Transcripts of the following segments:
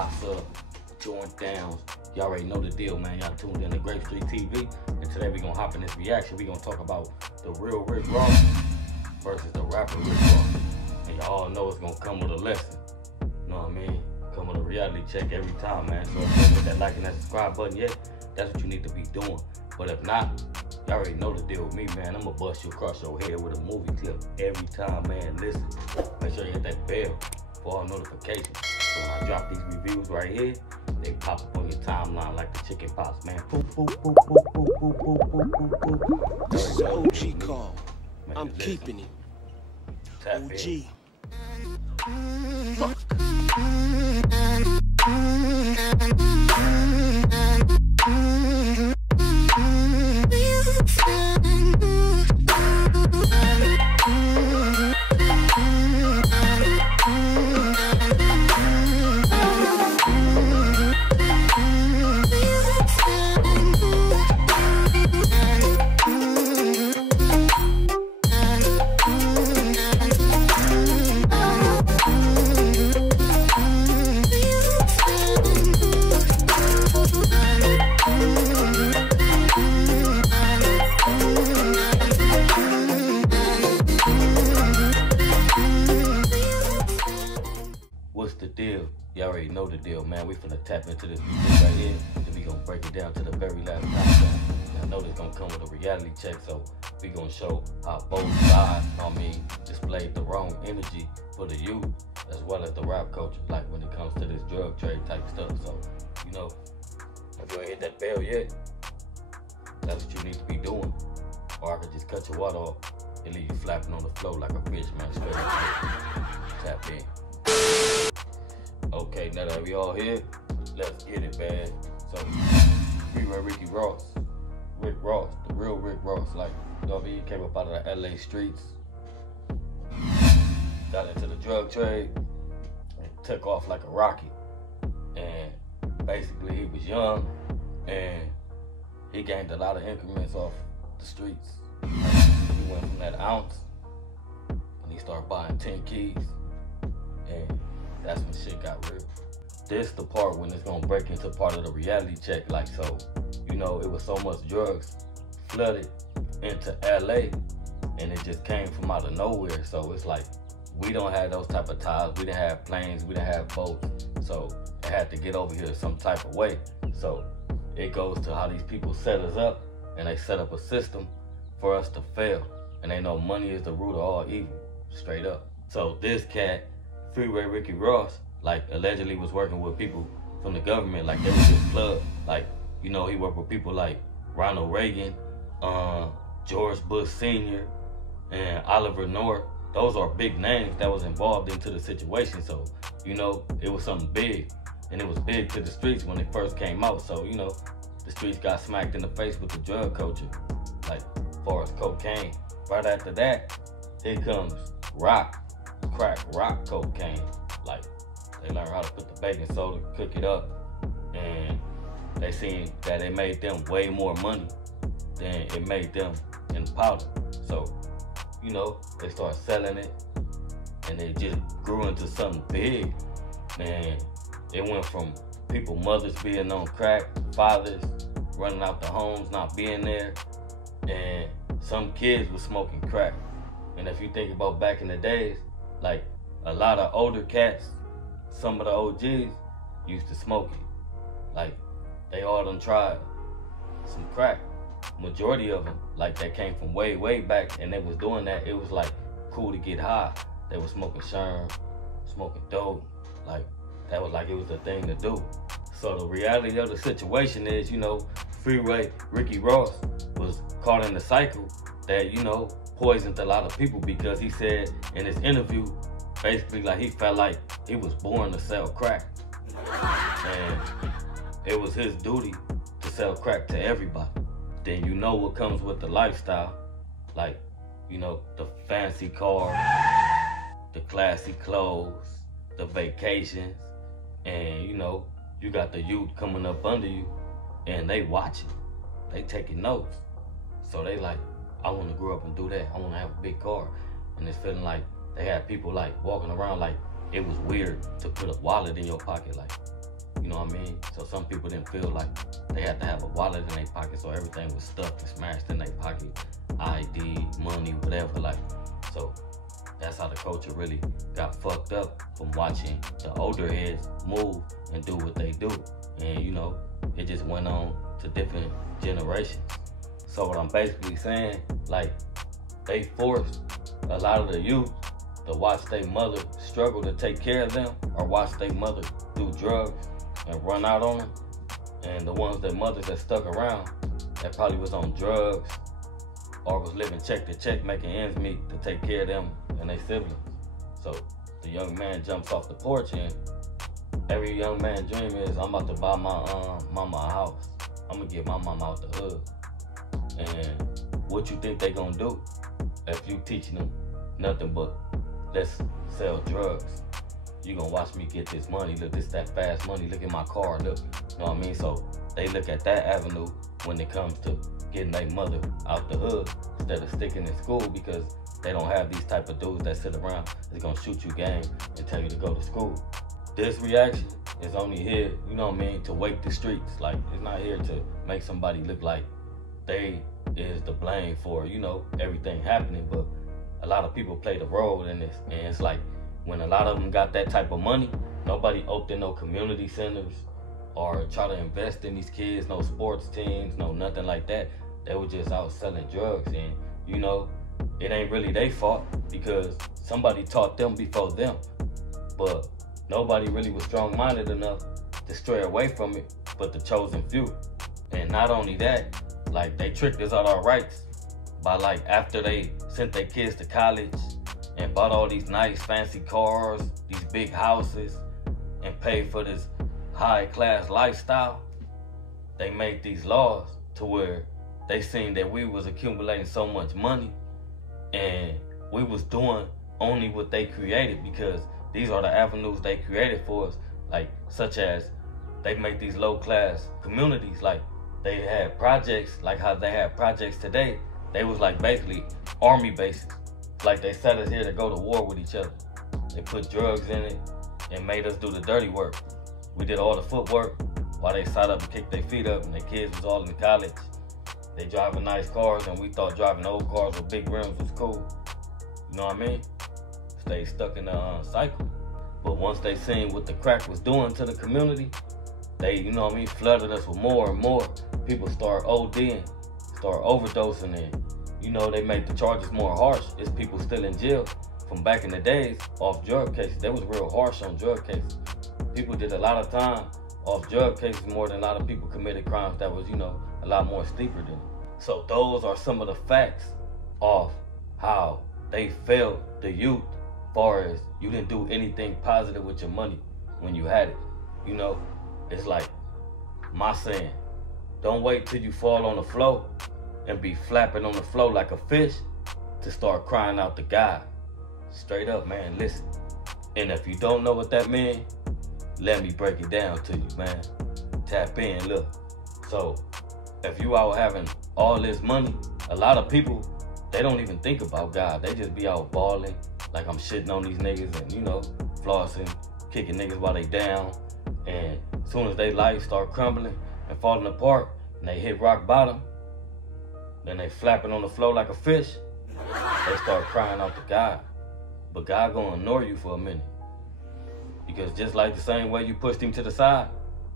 pops up, joint downs. You already know the deal, man. Y'all tuned in to Grape Street TV, and today we gonna hop in this reaction. We gonna talk about the real Rick Ross versus the rapper Rick Ross. And y'all all know it's gonna come with a lesson. You know what I mean? Come with a reality check every time, man. So if you haven't hit that like and that subscribe button yet, that's what you need to be doing. But if not, you already know the deal with me, man. I'm gonna bust you across your head with a movie clip every time, man. Listen, make sure you hit that bell for all notifications. So when I drop these reviews right here, they pop up on your timeline like the chicken pops, man. Boop, boop, boop, boop, boop, boop, boop, boop, boop, boop. This is OG call. I'm keeping it. Tap OG. in. Fuck. What's the deal? You already know the deal, man. We finna tap into this video right here, and we gonna break it down to the very last time. I know this gonna come with a reality check, so we gonna show how both sides, displayed the wrong energy for the youth, as well as the rap culture, like when it comes to this drug trade type stuff. So, you know, if you ain't hit that bell yet, that's what you need to be doing. Or I could just cut your water off and leave you flapping on the floor like a fish, man. Straight up. Tap in. Okay, now that we all here, let's get it, man. So, Freeway Ricky Ross, Rick Ross, the real Rick Ross, like, you know what I mean? He came up out of the LA streets, got into the drug trade, and took off like a rocket. And basically, he was young, and he gained a lot of increments off the streets. He went from that ounce, and he started buying 10 keys. And that's when shit got real. This the part when it's gonna break into part of the reality check. Like, so, you know, it was so much drugs flooded into LA, and it just came from out of nowhere. So it's like, we don't have those type of ties. We didn't have planes, we didn't have boats. So it had to get over here some type of way. So it goes to how these people set us up, and they set up a system for us to fail. And they know money is the root of all evil, straight up. So this cat, Freeway Ricky Ross, like, allegedly was working with people from the government, like they was his plug. Like, you know, he worked with people like Ronald Reagan, George Bush Sr., and Oliver North. Those are big names that was involved into the situation. So, you know, it was something big, and it was big to the streets when it first came out. So, you know, the streets got smacked in the face with the drug culture, like, as far as cocaine. Right after that, here comes crack rock cocaine. Like, they learned how to put the baking soda, cook it up, and they seen that it made them way more money than it made them in powder. So, you know, they started selling it, and it just grew into something big. And it went from mothers being on crack, fathers running out the homes, not being there, and some kids were smoking crack. And if you think about back in the days, like, a lot of older cats, some of the OGs used to smoke it. Like, they all done tried some crack. Majority of them, like, they came from way, way back, and they was doing that. It was like cool to get high. They was smoking sherm, smoking dope. Like, that was like, it was the thing to do. So the reality of the situation is, you know, Freeway Ricky Ross was caught in the cycle that, you know, poisoned a lot of people, because he said in his interview, basically, like, he felt like he was born to sell crack. And it was his duty to sell crack to everybody. Then you know what comes with the lifestyle. Like, you know, the fancy cars, the classy clothes, the vacations, and, you know, you got the youth coming up under you, and they watching, they taking notes. So they like, I want to grow up and do that. I want to have a big car. And it's feeling like they had people like walking around like it was weird to put a wallet in your pocket. Like, You know what I mean? So some people didn't feel like they had to have a wallet in their pocket, so everything was stuffed and smashed in their pocket. ID, money, whatever. Like, so that's how the culture really got fucked up from watching the older heads move and do what they do. And you know, it just went on to different generations. So what I'm basically saying, like, they forced a lot of the youth to watch their mother struggle to take care of them, or watch their mother do drugs and run out on them. And the ones that mothers that stuck around, that probably was on drugs or was living check to check, making ends meet to take care of them and their siblings. So the young man jumps off the porch, and every young man's dream is, I'm about to buy my mama a house. I'm gonna get my mama out the hood. And what you think they gonna do if you teaching them nothing but let's sell drugs? You gonna watch me get this money. Look, this that fast money. Look at my car. Look, you know what I mean? So they look at that avenue when it comes to getting their mother out the hood instead of sticking in school, because they don't have these type of dudes that sit around that's gonna shoot you game and tell you to go to school. This reaction is only here, you know what I mean, to wake the streets. Like, it's not here to make somebody look like they is the blame for, you know, everything happening, but a lot of people played a role in this. And it's like, when a lot of them got that type of money, nobody opened no community centers or try to invest in these kids, no sports teams, no nothing like that. They were just out selling drugs. And, you know, it ain't really their fault, because somebody taught them before them. But nobody really was strong-minded enough to stray away from it but the chosen few. And not only that, like, they tricked us out our rights by, like, after they sent their kids to college and bought all these nice fancy cars, these big houses, and paid for this high-class lifestyle, they made these laws to where they seen that we was accumulating so much money and we was doing only what they created, because these are the avenues they created for us, like, such as they make these low-class communities, like they had projects, like how they have projects today. They was like basically army bases. Like, they set us here to go to war with each other. They put drugs in it and made us do the dirty work. We did all the footwork while they sat up and kicked their feet up, and their kids was all in college. They driving nice cars, and we thought driving old cars with big rims was cool. You know what I mean? Stay stuck in the cycle. But once they seen what the crack was doing to the community, they, you know what I mean, flooded us with more and more. People start ODing, start overdosing, and, you know, they make the charges more harsh. It's people still in jail from back in the days off drug cases. They was real harsh on drug cases. People did a lot of time off drug cases more than a lot of people committed crimes that was, you know, a lot more steeper than it. So those are some of the facts of how they failed the youth, as far as you didn't do anything positive with your money when you had it. You know, it's like my saying, don't wait till you fall on the floor and be flapping on the floor like a fish to start crying out to God. Straight up, man, listen. And if you don't know what that means, let me break it down to you, man. Tap in, look. So, if you out having all this money, a lot of people, they don't even think about God. They just be out balling, like I'm shitting on these niggas and, you know, flossing, kicking niggas while they down. And as soon as they life start crumbling and falling apart and they hit rock bottom, then they flapping on the floor like a fish, they start crying out to God. But God gonna ignore you for a minute. Because just like the same way you pushed him to the side,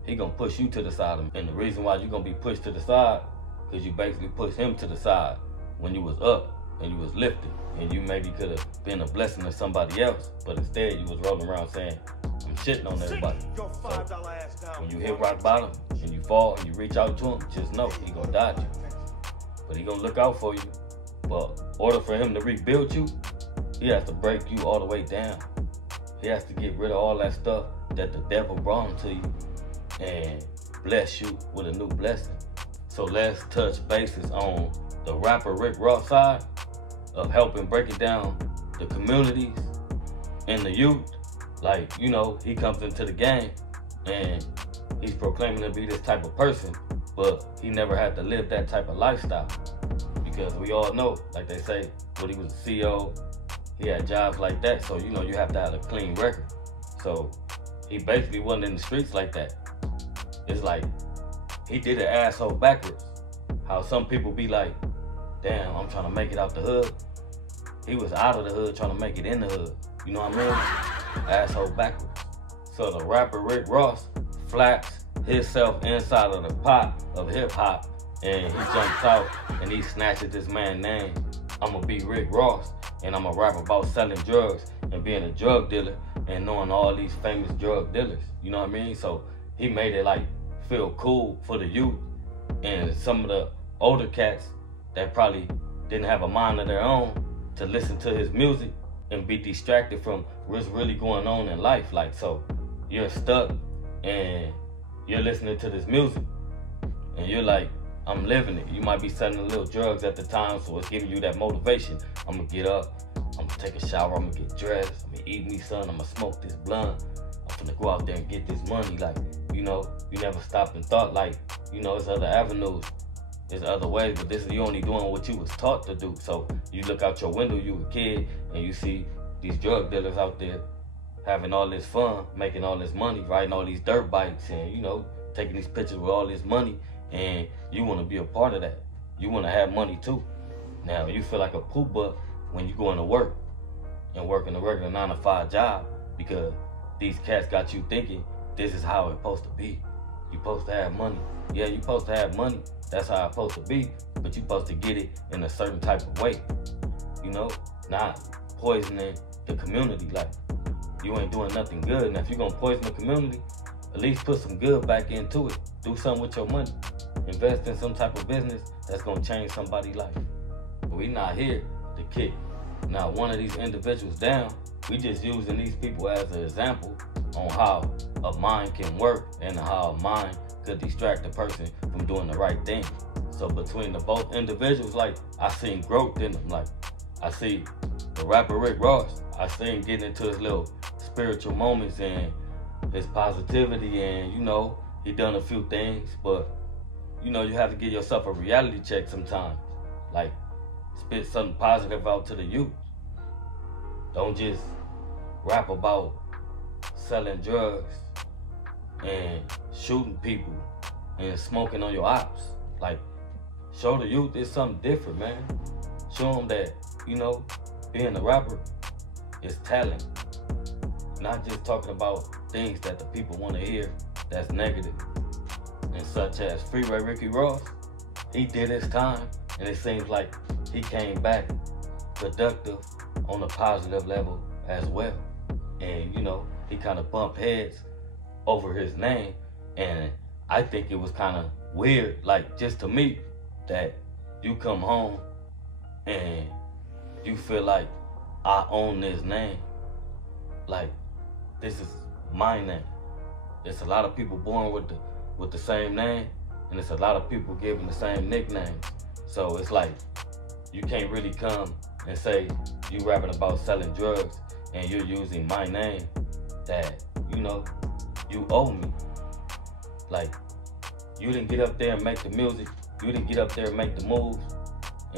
he gonna push you to the side. And the reason why you gonna be pushed to the side, because you basically pushed him to the side when you was up and you was lifted. And you maybe could have been a blessing to somebody else, but instead you was rolling around saying, I'm shitting on everybody. So when you hit rock bottom and you fall and you reach out to him, just know he gonna dodge you. But he gonna look out for you. But in order for him to rebuild you, he has to break you all the way down. He has to get rid of all that stuff that the devil brought him to you and bless you with a new blessing. So let's touch bases on the rapper Rick Ross side of helping break it down the communities and the youth. Like, you know, he comes into the game and he's proclaiming to be this type of person, but he never had to live that type of lifestyle. Because we all know, like they say, when he was a CEO, he had jobs like that. So, you know, you have to have a clean record. So he basically wasn't in the streets like that. it's like he did an asshole backwards. How some people be like, damn, I'm trying to make it out the hood. He was out of the hood trying to make it in the hood. You know what I mean? Asshole backwards. So the rapper Rick Ross flaps himself inside of the pot of hip hop, and he jumps out and he snatches this man's name. I'ma be Rick Ross, and I'ma rap about selling drugs and being a drug dealer and knowing all these famous drug dealers. You know what I mean? So he made it like feel cool for the youth, and some of the older cats that probably didn't have a mind of their own to listen to his music and be distracted from what's really going on in life. Like, so you're stuck and you're listening to this music and you're like, I'm living it. You might be selling a little drugs at the time, so it's giving you that motivation. I'm gonna get up, I'm gonna take a shower, I'm gonna get dressed, I'm gonna eat me son, I'm gonna smoke this blunt, I'm gonna go out there and get this money. Like, you know, you never stopped and thought like, you know, there's other avenues, there's other ways, but this is you only doing what you was taught to do. So you look out your window, you a kid, and you see these drug dealers out there having all this fun, making all this money, riding all these dirt bikes, and, you know, taking these pictures with all this money, and you want to be a part of that. You want to have money too. Now, you feel like a poop butt when you going to work and working a regular 9-to-5 job, because these cats got you thinking this is how it's supposed to be. You supposed to have money. Yeah, you supposed to have money. That's how it's supposed to be, but you supposed to get it in a certain type of way. You know, not poisoning the community. Like, you ain't doing nothing good. Now, if you're gonna poison the community, at least put some good back into it. Do something with your money. Invest in some type of business that's gonna change somebody's life. But we not here to kick now one of these individuals down. We just using these people as an example on how a mind can work and how a mind could distract a person from doing the right thing. So between the both individuals, like, I seen growth in them. Like, I see the rapper Rick Ross, I see him getting into his little spiritual moments and his positivity, and, you know, he done a few things, but, you know, you have to give yourself a reality check sometimes. Like, spit something positive out to the youth. Don't just rap about selling drugs and shooting people and smoking on your ops. Like, show the youth it's something different, man. Show them that, you know, being a rapper is talent. Not just talking about things that the people want to hear that's negative. And such as Freeway Ricky Ross, he did his time, and it seems like he came back productive on a positive level as well. And, you know, he kind of bumped heads over his name, and I think it was kind of weird, like, just to me, that you come home and you feel like I own this name. Like, this is my name. There's a lot of people born with the same name, and there's a lot of people given the same nicknames. So it's like, you can't really come and say you rapping about selling drugs and you're using my name that, you know, you owe me. Like, you didn't get up there and make the music, you didn't get up there and make the moves,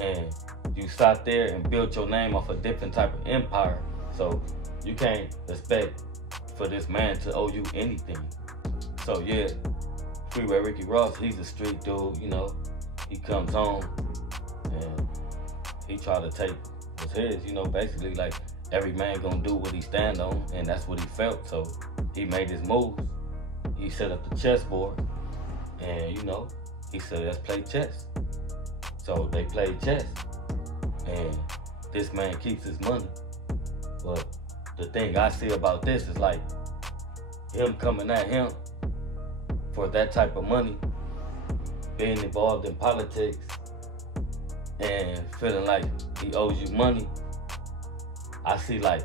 and you sat there and built your name off a different type of empire. So you can't expect for this man to owe you anything. So yeah, Freeway Ricky Ross, he's a street dude, you know. He comes home and he try to take what's his, you know, basically like every man gonna do what he stand on, and that's what he felt. So he made his moves. He set up the chessboard, and, you know, he said, let's play chess. So they played chess, and this man keeps his money. But the thing I see about this is like him coming at him for that type of money, being involved in politics, and feeling like he owes you money. I see like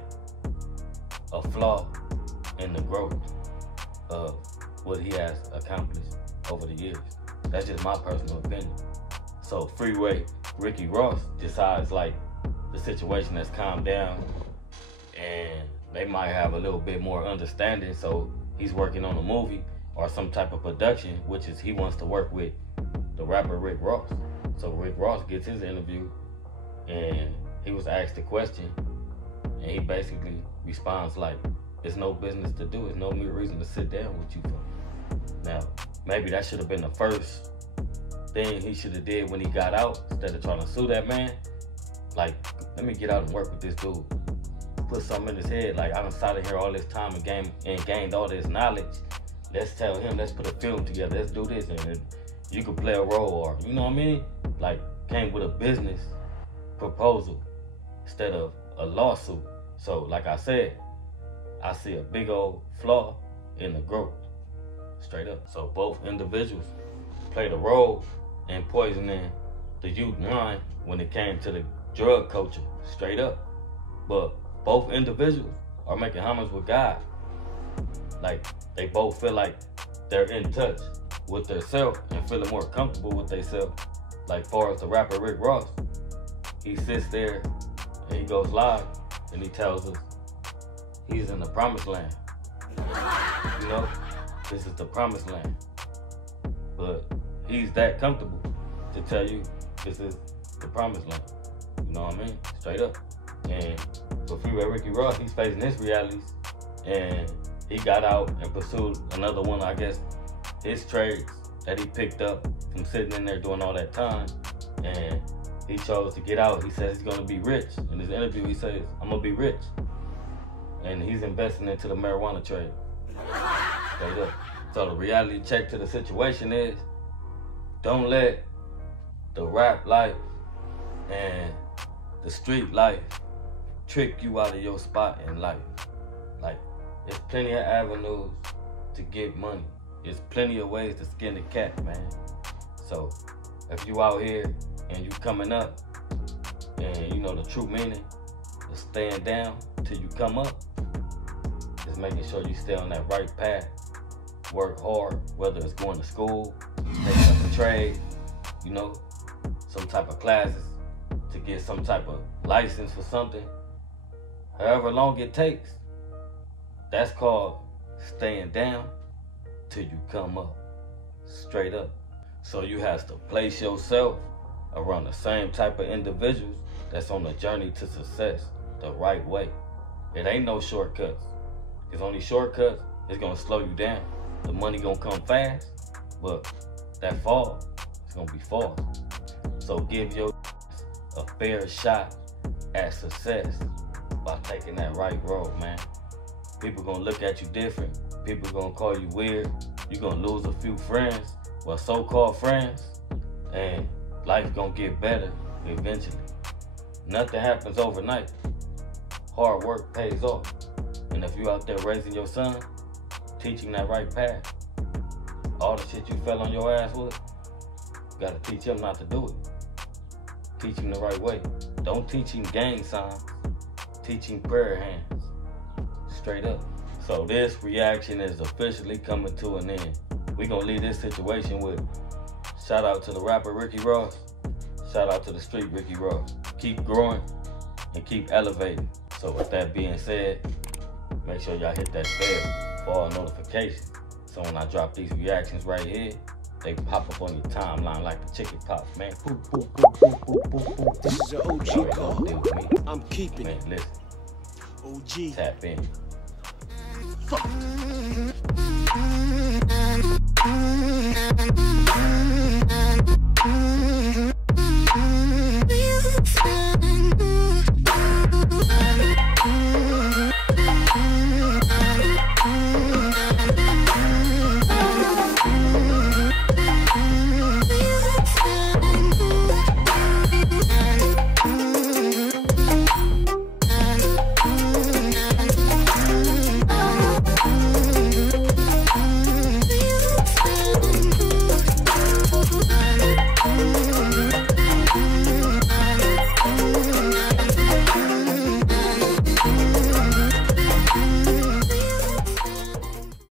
a flaw in the growth of what he has accomplished over the years. That's just my personal opinion. So Freeway Ricky Ross decides like the situation has calmed down and they might have a little bit more understanding, so he's working on a movie or some type of production, which is he wants to work with the rapper Rick Ross. So Rick Ross gets his interview and he was asked a question, and he basically responds like, it's no business to do, it's no reason to sit down with you for. Now, maybe that should have been the first thing he should have did when he got out, instead of trying to sue that man. Like, let me get out and work with this dude. Put something in his head. Like, I done sat in here all this time and gained all this knowledge. Let's tell him, let's put a film together, let's do this, and you could play a role, or, you know what I mean? Like, came with a business proposal instead of a lawsuit. So, like I said, I see a big old flaw in the growth, straight up. So both individuals played a role in poisoning the youth mind when it came to the drug culture, straight up. But both individuals are making homage with God. Like, they both feel like they're in touch with themselves and feeling more comfortable with themselves. Like, far as the rapper Rick Ross, he sits there and he goes live and he tells us he's in the promised land. You know, this is the promised land. But he's that comfortable to tell you this is the promised land. You know what I mean? Straight up. And for Freeway Ricky Ross, he's facing his realities, and he got out and pursued another one, I guess, his trades that he picked up from sitting in there doing all that time. And he chose to get out. He says he's gonna be rich. In his interview, he says, I'm gonna be rich. And he's investing into the marijuana trade. Straight up. So the reality check to the situation is, don't let the rap life and the street life trick you out of your spot in life. Like, there's plenty of avenues to get money. There's plenty of ways to skin the cat, man. So if you out here and you coming up, and you know the true meaning of staying down till you come up, is making sure you stay on that right path. Work hard, whether it's going to school, taking up a trade, you know, some type of classes to get some type of license for something. However long it takes, that's called staying down till you come up, straight up. So you have to place yourself around the same type of individuals that's on the journey to success the right way. It ain't no shortcuts. It's only shortcuts, it's gonna slow you down. The money gonna come fast, but that fall, it's gonna be false. So give your a fair shot at success by taking that right road, man. People gonna look at you different. People gonna call you weird. You're gonna lose a few friends, well, so-called friends, and life gonna get better eventually. Nothing happens overnight. Hard work pays off. And if you out there raising your son, teaching that right path, all the shit you fell on your ass with, you gotta teach him not to do it. Teach him the right way. Don't teach him gang signs. Teach him prayer hands. Straight up. So this reaction is officially coming to an end. We gonna leave this situation with shout out to the rapper Ricky Ross. Shout out to the street Ricky Ross. Keep growing and keep elevating. So with that being said, make sure y'all hit that bell for all notifications. So when I drop these reactions right here, they pop up on your timeline like the chicken pop, man. Boop, boop, boop, boop, boop, boop, boop. This is an OG call. I'm keeping man, it. listen. OG. Tap in. Fuck.